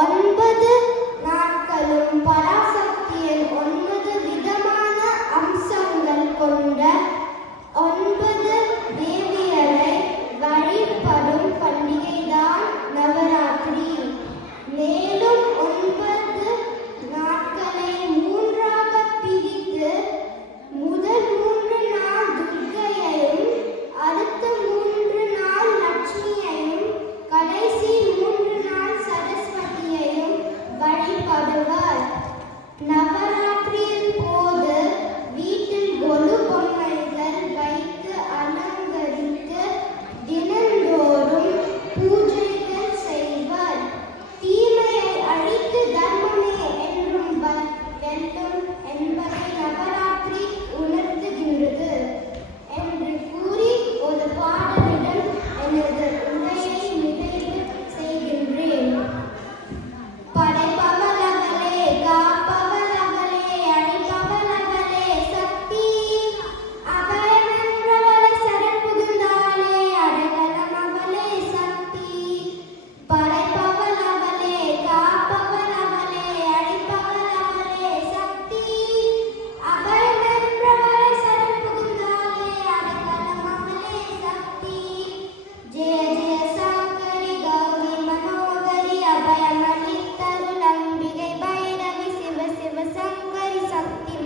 9 நாட்களும் பராசக்தியின் 9 விதமான அம்சங்கள் கொண்ட 9 தேவியரை வழிபடும் பண்டிகைதான் நவராத்திரி. மேலும் 9 நாட்களை 3ஆக பிரித்து முதல் 3 நாள் துர்க்கையையும், அடுத்த 3 நாள் லட்சுமியையும், கடைசி 3 நாள் சரஸ்வதியையும் வழிபடுவர். நவராத்திரியின் போது வீட்டில் கொலு பொம்மைகள் வைத்து அலங்கரித்து தினந்தோறும் பூஜைகள் செய்வர். தீமையை அழித்து தர்மமே என்றும் வெல்லும் என்பதை நவராத்திரி உணர்த்துகின்றது என்று கூறி ஒரு பாடலுடன் எனது உரையை நிறைவு செய்கின்றேன். படைப்பவள் அவளே, காப்பவள் அவளே, அழிப்பவள் அவளே சக்தி. அபயமென்றவளை சரண் புகுந்தாளே, அடைக்கலம் அவளே சக்தி. படைப்பவள் அவளே, காப்பவள் அவளே, அழிப்பவள் அவளே சக்தி. அபயமென்றவளை சரண் புகுந்தாளே, அடைக்கலம் அவளே சக்தி. ஜெய ஜெய சங்கரி கௌரி மனோகரி, அபயமளித்தருள் அம்பிகை பைரவி, சிவ சிவ சங்கரி சக்தி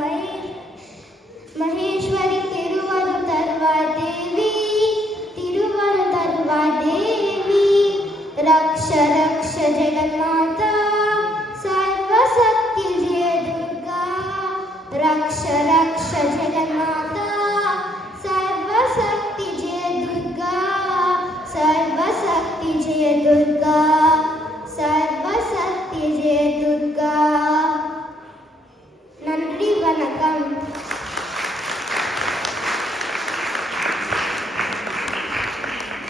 மகேஸ்வரி, திருவருள் தருவாய் தேவி, திருவருள் தருவாய் தேவி. ரக்ஷ ரக்ஷ ஜெகன்மாதா, சர்வசக்தி ஜெய துர்கா. ரக்ஷ ரக்ஷ ஜெகன்மாதா,